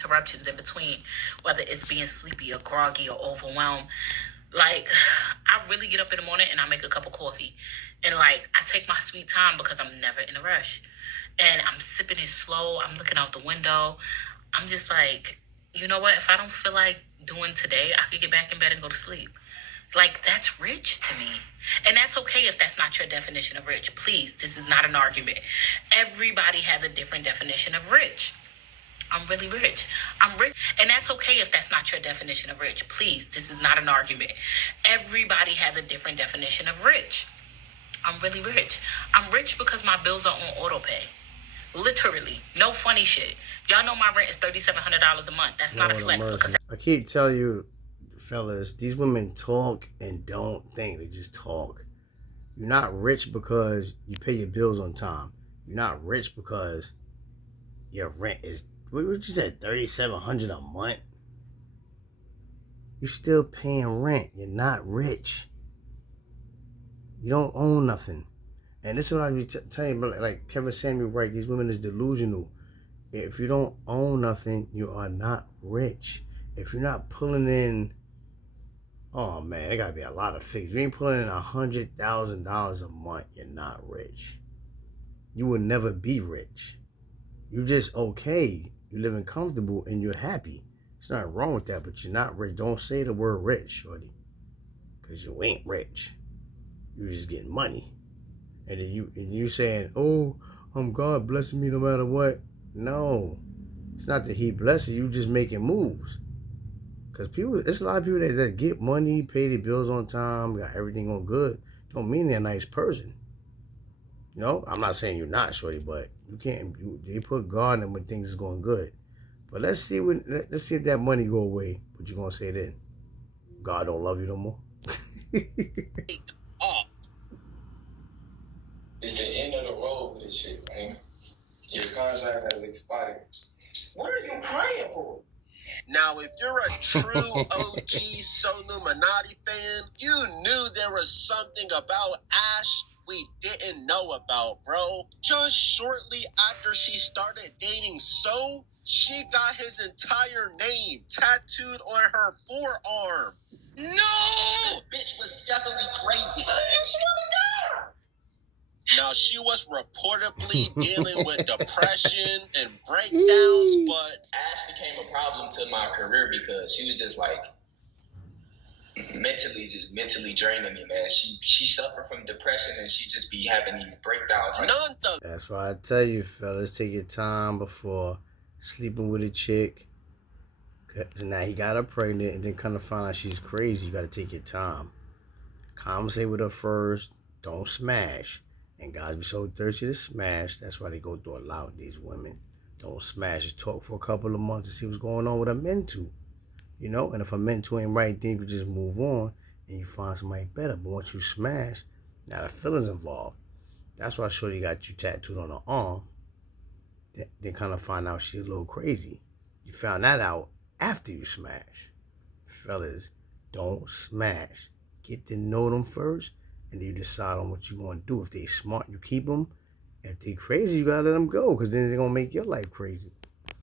interruptions in between, whether it's being sleepy or groggy or overwhelmed. Like, I really get up in the morning and I make a cup of coffee. And, like, I take my sweet time because I'm never in a rush. And I'm sipping it slow. I'm looking out the window. I'm just like, you know what? If I don't feel like doing today, I could get back in bed and go to sleep. Like, that's rich to me. And that's okay if that's not your definition of rich. Please, this is not an argument. Everybody has a different definition of rich. I'm really rich. I'm rich. And that's okay if that's not your definition of rich. Please, this is not an argument. Everybody has a different definition of rich. I'm really rich. I'm rich because my bills are on auto pay. Literally. No funny shit. Y'all know my rent is $3,700 a month. That's not a flex because I keep telling you, fellas, these women talk and don't think. They just talk. You're not rich because you pay your bills on time. You're not rich because your rent is, what you said, $3,700 a month? You're still paying rent. You're not rich. You don't own nothing. And this is what I be telling you, like Kevin Samuel, right? These women is delusional. If you don't own nothing, you are not rich. If you're not pulling in, oh man, there gotta be a lot of figures. If you ain't pulling in $100,000 a month, you're not rich. You will never be rich. You're just okay. You're living comfortable and you're happy. There's nothing wrong with that, but you're not rich. Don't say the word rich, shorty, because you ain't rich. You're just getting money. And then you saying, oh, God blessing me no matter what. No, it's not that he blesses you, just making moves. Because it's a lot of people that get money, pay their bills on time, got everything on good. Don't mean they're a nice person. You know, I'm not saying you're not, shorty, but you can't. They put God in when things is going good. But let's see if that money go away. What you gonna say then? God don't love you no more. It's the end of the road for this shit, man. Your contract has expired. What are you praying for? Now, if you're a true OG Sonuminati fan, you knew there was something about Ash we didn't know about, bro. Just shortly after she started dating So, she got his entire name tattooed on her forearm. No! This bitch was definitely crazy. Now, she was reportedly dealing with depression and breakdowns, but Ash became a problem to my career because she was just like mentally draining me, man. She suffered from depression and she just be having these breakdowns. That's why I tell you, fellas, take your time before sleeping with a chick. Cause now he got her pregnant and then kind of find out she's crazy. You got to take your time. Conversate with her first. Don't smash. And guys be so thirsty to smash. That's why they go through a lot with these women. Don't smash. Just talk for a couple of months to see what's going on with a mental. You know, and if a mental ain't right, then you just move on and you find somebody better. But once you smash, now the feelings involved. That's why Shorty got you tattooed on her arm. Then kind of find out she's a little crazy. You found that out after you smash. Fellas, don't smash. Get to know them first, and then you decide on what you're going to do. If they smart, you keep them. If they crazy, you got to let them go, because then they're going to make your life crazy.